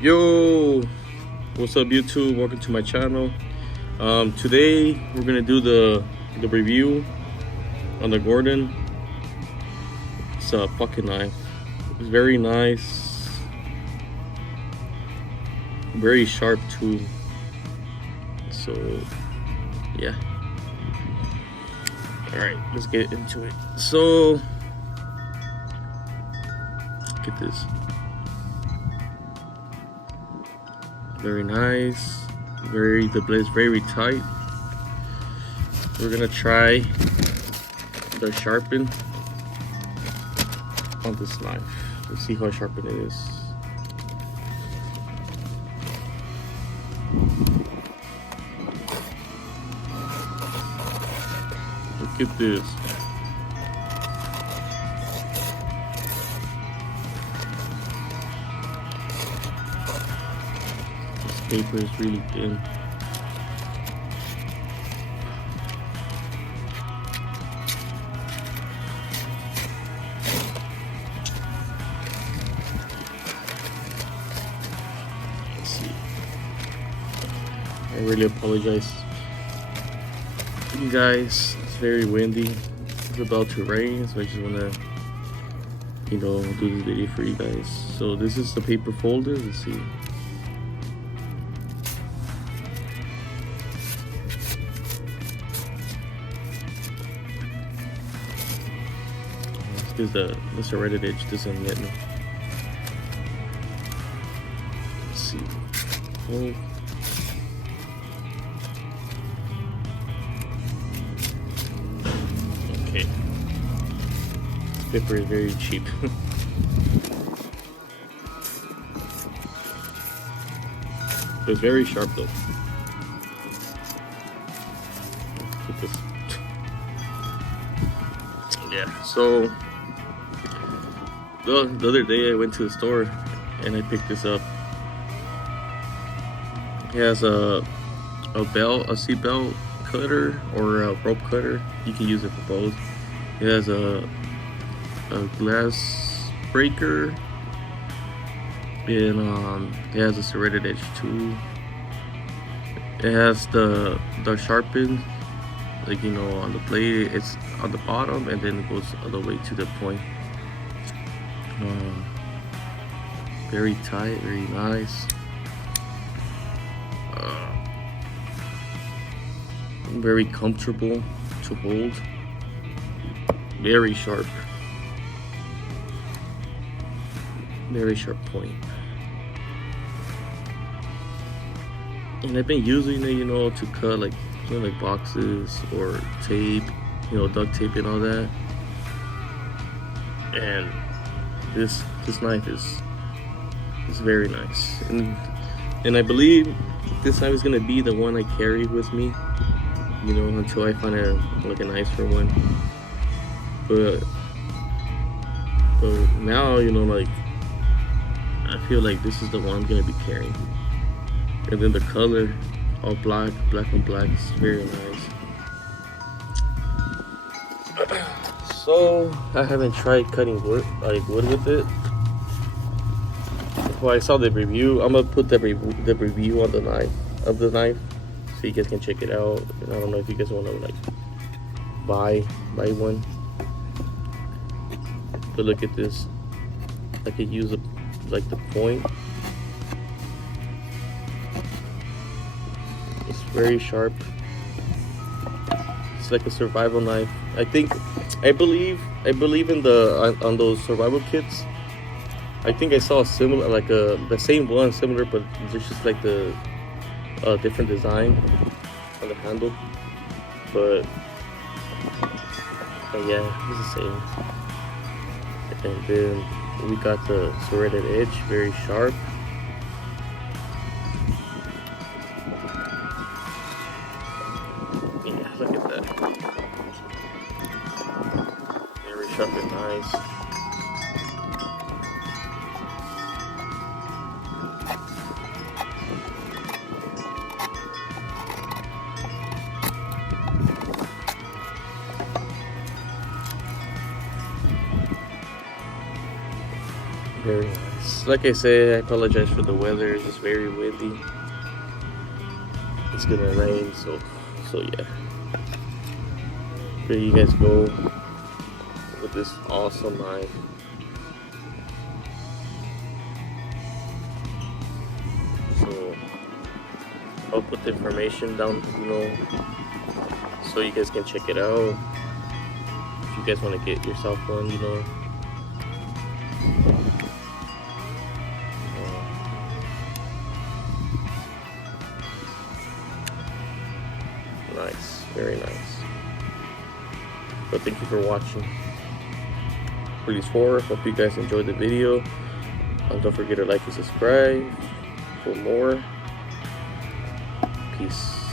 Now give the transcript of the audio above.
Yo, what's up YouTube? Welcome to my channel. Today we're gonna do the review on the Gordon. It's a pocket knife. It's very nice, very sharp too. So yeah. All right, let's get into it. So look at this. Very nice. The blade is very tight. We're gonna try the sharpen on this knife. Let's see how sharp it is. Look at this. Paper is really thin. Let's see. I really apologize, you guys. It's very windy. It's about to rain, so I just wanna, do this video for you guys. So this is the paper folder. Let's see. Is the serrated edge doesn't get me. Let's see. Oh. Okay. This paper is very cheap. It's very sharp though. Look at this. Yeah. So. The other day I went to the store and I picked this up. It has a seat belt cutter or a rope cutter. You can use it for both. It has a glass breaker, and it has a serrated edge too. It has the sharpen, on the blade. It's on the bottom and then it goes all the way to the point. Very tight, very nice. Very comfortable to hold. Very sharp. Very sharp point. And I've been using it, to cut like boxes or tape, duct tape and all that. And this knife is very nice, and I believe this knife is gonna be the one I carry with me, until I find a nicer one. But now, I feel like this is the one I'm gonna be carrying. And then the color, all black on black, is very nice. So I haven't tried cutting wood with it. Well, I saw the review. I'm gonna put the review on the knife, so you guys can check it out. And I don't know if you guys want to buy one. But look at this. I could use the point. It's very sharp. It's like a survival knife. I believe in on those survival kits. I think I saw a similar, the same one, similar, but there's just the different design on the handle. But yeah, it's the same. And then we got the serrated edge, very sharp. Yeah, look at that. Very sharp and nice. Very nice. like I said, I apologize for the weather. It's just very windy. It's gonna rain, so yeah. There you guys go with this awesome knife. So I'll put the information down below so you guys can check it out. If you guys want to get yourself one, you know. Nice, very nice. But thank you for watching Release 4. Hope you guys enjoyed the video. Don't forget to like and subscribe for more. Peace.